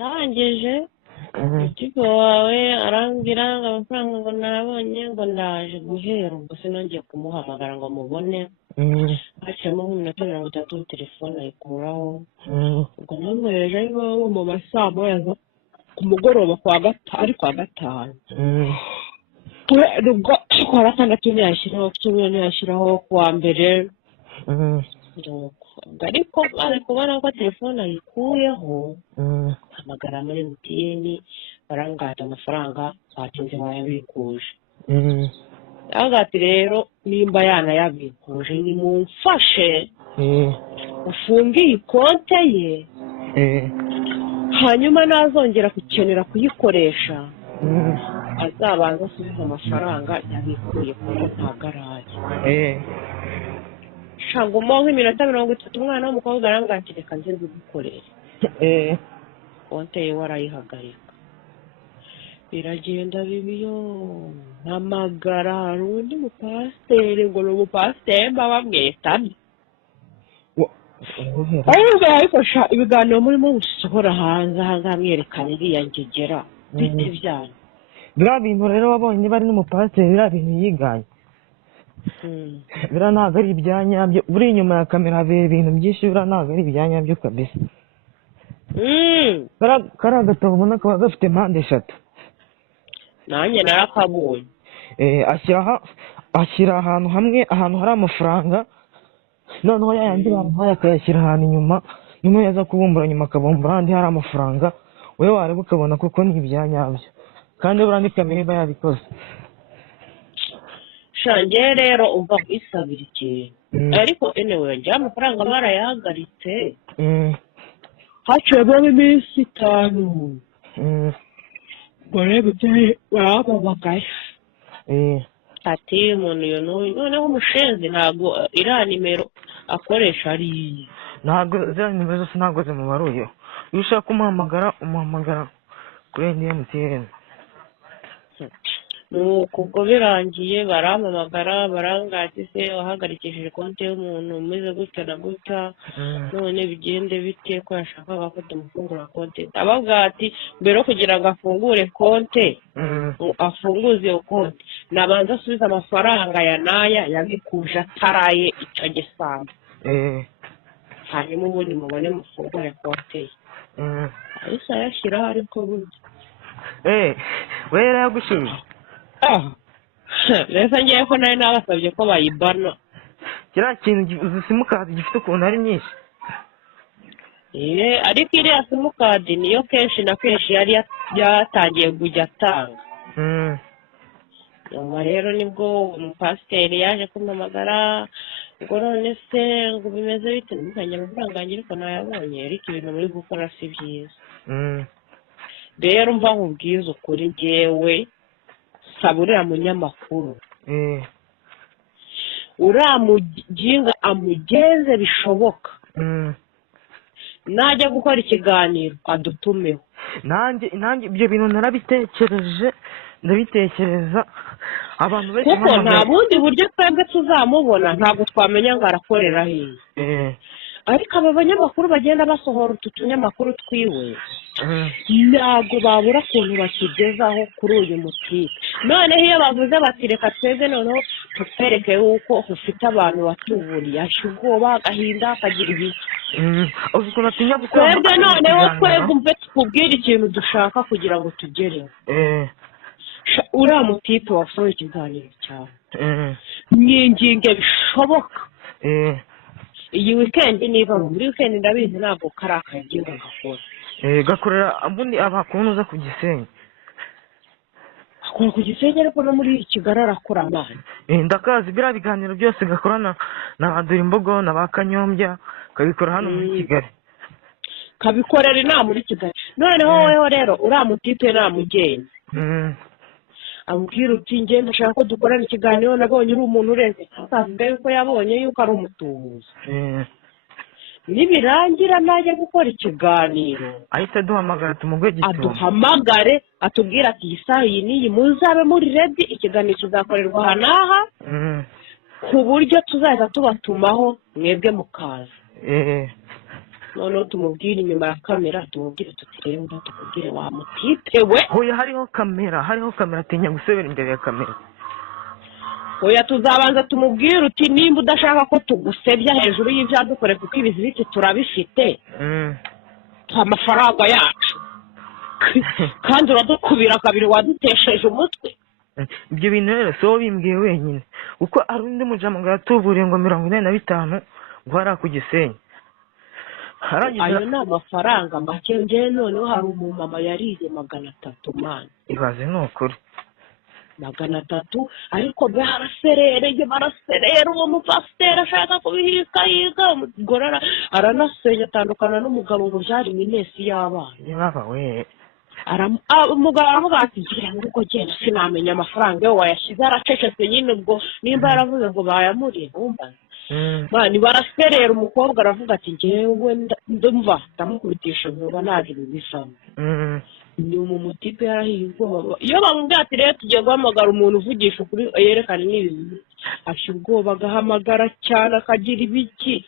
ndangije umutima wawe arambwira ngo amafaranga ngo nabonye ngo ndaje guhera ubwo sinongeye kumuhamagara ngo mubone haciyemo nk'iminota 30 telefone ayikuraho ubwo namwohereje ariho mu masaa moya ku mugoroba ari kwa gatanu ubwo kwa gatandatu ntiyashyiraho kimwe ntiyashyiraho kuwa mbere ariko bari kubona ko telefone ayikuyeho hamagara muri MTN barangata amafaranga batinze bayabikuje agati rero nimba yanayabikuje ni mumfashe ufunge iyi konte ye hanyuma nazongera kukenera kuyikoresha azabanza asubiza amafaranga yabikuye kuko ntagaraye shanguma nk'iminota 30 umwana w'umukobwa arangati reka nze gukorera konte ye warayihagarika biragenda bibiyo mpamagara hari undi mupasiteri ngo ni umupasiteri mba bamwetanye ariko ibiganiro murimo gusohora hanze ahangaha mwerekana iriya ngegera bite byanyu biriya bintu rero wabonye bari n'umupasiteri biriya bintu yiganye biriya ntabwo ari ibyanyabyo buri inyuma ya kamera habera ibintu byinshi biriya ntabwo ari ibyanyabyo kabisa kariya gatabo ubona kaba gafite mpande 3 nanjye narakabonye ashyira ahantu hamwe ahantu hari amafaranga noneho yayandi bamuhaye akayashyira ahantu nyuma yaza kubumbura nyuma akabumbura ahandi hari amafaranga wowe wareba ukabona kuko ni ibyanyabyo kandi buriya ni kamera iba yabikoze shange rero umva kwisabira ikintu ariko anyway njya amafaranga barayahagaritse haciyemo iminsi 5 ngo rebe ibyo barababagaye ati umuntu uyu n'uyu noneho umushenzi ntabwo iriya nimero akoresha ari iyi ntabwo ziriya nimero zose ntabwo zimubaruye iyo ushaka umuhamagara kuri MTN nuko ubwo birangiye barampamagara barangati se wahagarikishije konti y'umuntu umeze gutya na gutya none bigende bite ko yashakaga ko tumufungura konti ababwira ati mbere yo kugira ngo afungure konti afunguze iyo konti nabanza asubiza amafaranga ya naya yabikuje ataraye icyo gisambu hanyuma ubundi mubone mufungure konti ahise ayashyiraho ariko burya we yari yagushubije rero ngiye ko nari nabasabye ko bayibana kiriya kintu uzi simukadi gifite ukuntu ari nyinshi ariko iriya simukadi niyo kenshi na kenshi yari yatangiye kujya atanga nyuma rero nibwo umupasiteri yaje kumpamagara ngo none se ngo bimeze bite mukanya amafaranga yanjye ariko nayabonye ariko ibintu muri gukora si byiza rero mva nkubwiza ukuri njyewe saba uriya munyamakuru uriya muginga amugenze bishoboka najya gukora ikiganiro adutumeho nanjye ibyo bintu ndabitekereza abantu benshi kuko nta bundi buryo twebwe tuzamubona ntabwo twamenya ngo arakorera hehe ariko aba banyamakuru bagenda basohora utu tunyamakuru twiwe ntabwo babura ukuntu bakigezaho kuri uyu mutike noneho iyo bavuze bati reka twebwe noneho tutwereke yuko ufite abantu watuburiye ashyira ubwoba agahinda akagira ibiki twebwe noneho twebwe umve tukubwire ikintu dushaka kugira ngo tugereho uriya mutike wasohoye ikiganiro cyawe mwinginge bishoboka iyi wikendi niba muri wikendi ndabizi ntabwo kari akagingo gakora gakorera ubundi abakunuza ku Gisenyi akora ku Gisenyi ariko no muri Kigali arakora amahane ndakazi biriya biganiro byose gakorana na Badurimbogo na ba Kanyombya kabikora hano muri Kigali kabikorera inama muri Kigali noneho wowe rero uriya mutipe namugenzi amubwira uti njye ndashaka ko dukorana ikiganiro nabonye uri umuntu urenze avuga yuko yabonye yuko ari umutubuzi nibirangira najya gukora ikiganiro ahita duhamagara tumugwe gito aduhamagare atubwira ati iyi saha iyi n'iyi muzabe muri ready ikiganiro kizakorerwa aha n'aha ku buryo tuzahita tubatumaho mwebwe mukaza noneho tumubwire inyuma ya kamera, tumubwire tutiremba, tumubwire wa mutipe we. Hoya hariho kamera atinya gusebera imbere ya kamera. Oya tuzabanza tumubwire uti nimba udashaka ko tugusebya hejuru y'ibyadukoreye kuko ibizibiti turabifite amafaranga yacu kandi uradukubira kabiri wadutesheje umutwe. Ibyo bintu rero so bimbwiye wenyine kuko ari undi mujama ngo yatuburiye ngo 45 ngo hari ku Gisenyi. Ayo ni amafaranga make njye noneho hari umumama yariye 300 mani. Ibaze ni ukuri 300 ariko baraserera uwo mupasiteri ashaka kubihika yiga umugore aranasenya atandukana n'umugabo ngo byari iminesi y'abana. Yaba we umugabo aravuga ati ngira ngo uko genda sinamenya amafaranga yo wayashyize aracecetse nyine ubwo nimba yaravuze ngo bayamuriye umva bani baraserera umukobwa aravuga ati ngewe ndumva ndamukubitisha nkuba naje bibisamo. Ni umutipe yarahiye ubwoba iyo bamubwira ati rero tugiye guhamagara umuntu uvugisha ukuri yerekana n'ibintu ashyira ubwoba agahamagara cyane akagira ibiki.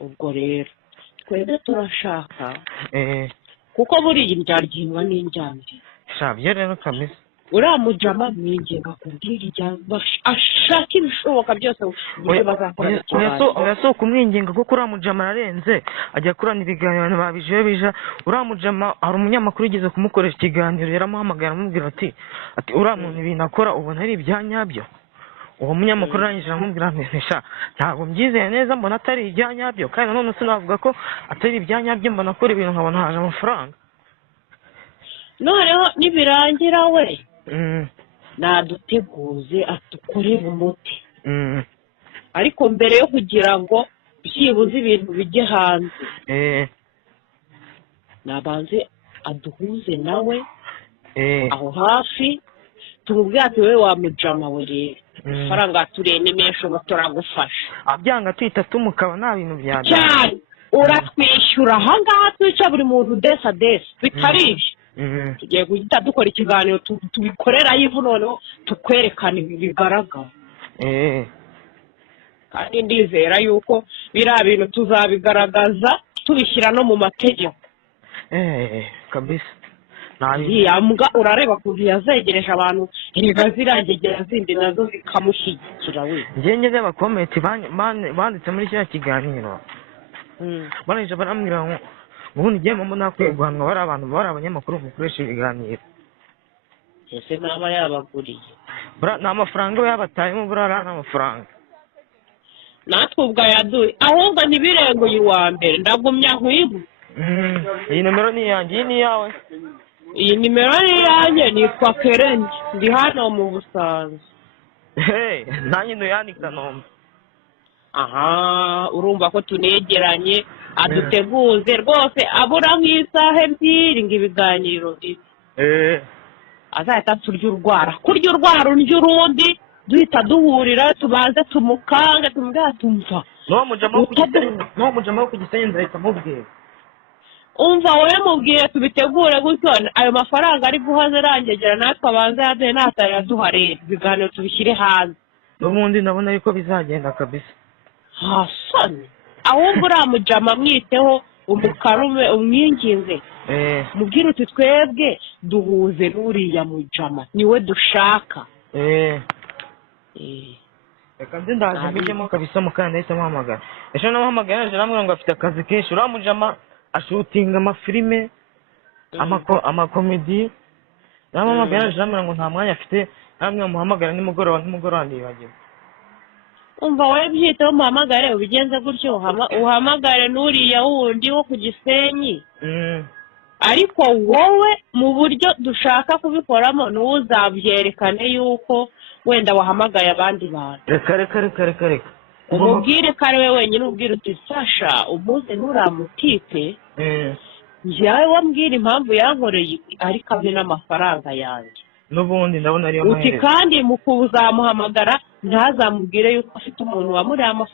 Ubwo rero twebwe turashaka kuko buriya indyarya n'indyambi shabye rero kamisa uriya mujama mwinginga kubwira ashaka ibishoboka byose bazakora. Oya kumwinginga kuko uriya mujama ararenze ajya kurana ibiganiro abantu babije uriya mujama hari umunyamakuru yigeze kumukoresha ikiganiro yaramuhamagara amubwira ati uriya muntu ibintu akora ubona ari ibyanyabyo. Uwo munyamakuru arangije aramubwira ati ntabwo mbyizeye neza mbona atari ibyanyabyo kandi nanone sinavuga ko atari ibyanyabyo mbona akora ibintu nkabona haje amafaranga. Noneho nibirangira we naduteguze atukorere umuti ariko mbere yo kugira ngo byibuze ibintu bijye hanze nabanze aduhuze nawe aho hafi tumubwire ati wowe wamujama we rero amafaranga turene menshi ngo turagufasha abyanga twita tumukaba nta bintu byabyo cyane uratwishyura ahangaha twica buri muntu desa bitari ibyo tugiye guhita dukora ikiganiro tubikorera ivu noneho tukwerekana ibi bigaragara kandi ndizera yuko biriya bintu tuzabigaragaza tubishyira no mu mategeko kabisa. iriya mbwa urareba ukuntu yazegereje abantu erega zirangegera zindi nazo zikamushyigikira we. njye ngeze abakomenti banditse muri kiriya kiganiro barangije barambwira ngo ubundi igihe mpamvu nakwiye guhanwa bari abantu bari abanyamakuru mukoresha ibiganiro. ese ntaba yabaguriye ni amafaranga we yabatayemo burara ni amafaranga natwe ubwo yaduye ahubwo ntibirengo uyu wa mbere ndagumya nkwibu. iyi nimero ni iyanjye iyi ni iyawe. Iyi nimero ni iyanjye nitwa Kereni ndi hano mu Busanza. nanjye ntuyane i Kanombe. Aha urumva ko tunegeranye aduteguze rwose abura nk'isaha ebyiri ngo ibiganiro azahita turya urwara kurya urwara undi urundi duhita duhurira tubanze tumukange tumubwira tumva n'uwo mujama wo ku Gisenyi nzahita mubwira umva wowe mubwiye tubitegure gutyo ayo mafaranga ari guhaza arangegera natwe abanze yaduhe natari yaduha rero ibiganiro tubishyire hanze n'ubundi ndabona yuko bizagenda kabisa. hasani ahubwo uriya mujama mwiteho umukarume umwinginze mubwire uti twebwe duhuze n'uriya mujama niwe dushaka. reka nzi ndaje mbijyemo kabisa mukanya ndahise muhamagara ejo namuhamagaye yaje aramubwira ngo afite akazi kenshi uriya mujama ashutinga amafilime amakomedi namuhamagaye yaje aramubwira ngo nta mwanya afite namwe muhamagara nimugoroba ndibagiwe. umva wowe byiteho muhamagare ubigenze gutyo uhamagare n'uriya wundi wo ku Gisenyi ariko wowe mu buryo dushaka kubikoramo ntuzabyerekane yuko wenda wahamagaye abandi bantu. reka umubwire ko ari we wenyine ubwira uti sasha umuze nturamutipe njyewe wambwira impamvu yankoreye ariko abe n'amafaranga yanjye n'ubundi ndabona ariyo uti kandi mu kuzamuhamagara ntazamubwire yuko afite umuntu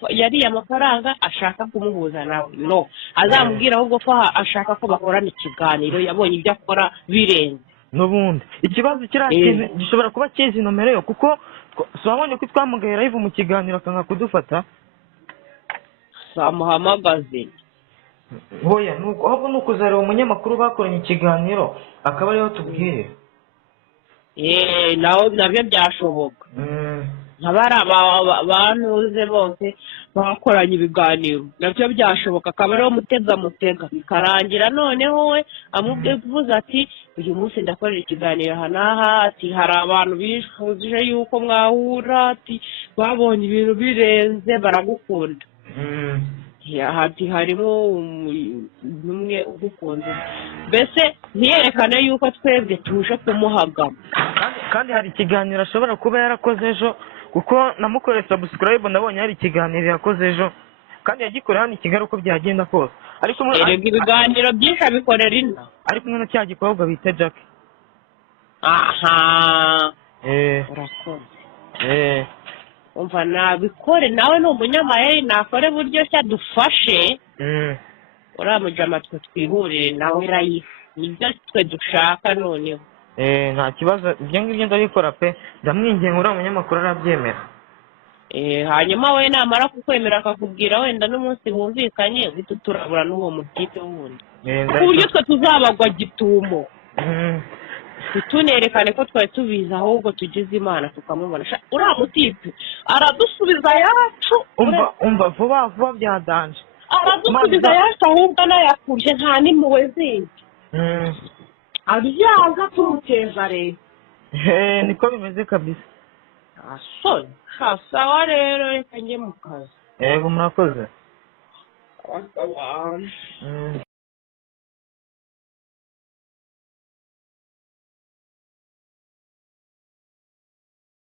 yariye amafaranga ashaka kumuhuza nawe no azamubwira ahubwo ko ashaka ko bakorana ikiganiro yabonye ibyo akora birenze. n'ubundi ikibazo kiriya gishobora kuba kizi nomero yo kuko twabonye ko twamugaye live mu kiganiro akanga kudufata. samuhamagaze hoya ahubwo ni ukuzareba umunyamakuru bakoranye ikiganiro akaba ariho tubwirira. nabyo byashoboka. nk'abari abantuze bose bakoranye ibiganiro nabyo byashoboka, akaba ariho mutega bikarangira noneho we amuvuze ati uyu munsi ndakorera ikiganiro aha n'aha, ati hari abantu bifuje yuko mwahura, ati babonye ibintu birenze baragukunda. ati harimo umwe ugukunze, mbese ntiyerekane yuko twebwe tuje kumuhagama. kandi hari ikiganiro ashobora kuba yarakoze ejo, kuko namukoreye subscribe nabonye hari ikiganiro yakoze ejo kandi yagikoreye hano i Kigali uko byagenda kose. ariko ibiganiro byinshi abikorera ino, ari kumwe na cya gikobwa bita Jack. urakoze. umva nabikore nawe, ni umunyamayeri, nakore buryo cya dufashe uriya mujama twe twihurire nawe rayifu, nibyo twe dushaka noneho. nta kibazo, ibyo ngibyo ndabikora pe, ndamwinginga uriya munyamakuru arabyemera. hanyuma we namara kukwemera akakubwira wenda n'umunsi bumvikanye uhita turabura n'uwo mutipe wundi, ku buryo twe tuzabagwa gitumo. ntitunerekane ko twari tubizi, ahubwo tugize imana tukamubona. uriya mutipe aradusubiza yacu, umva vuba vuba byadanje, aradusubiza yacu ahubwo anayakuje nta n'impuhwe zindi. abyaza tumuteza leta. niko bimeze kabisa. sawa rero reka njye mu kazi. yego murakoze.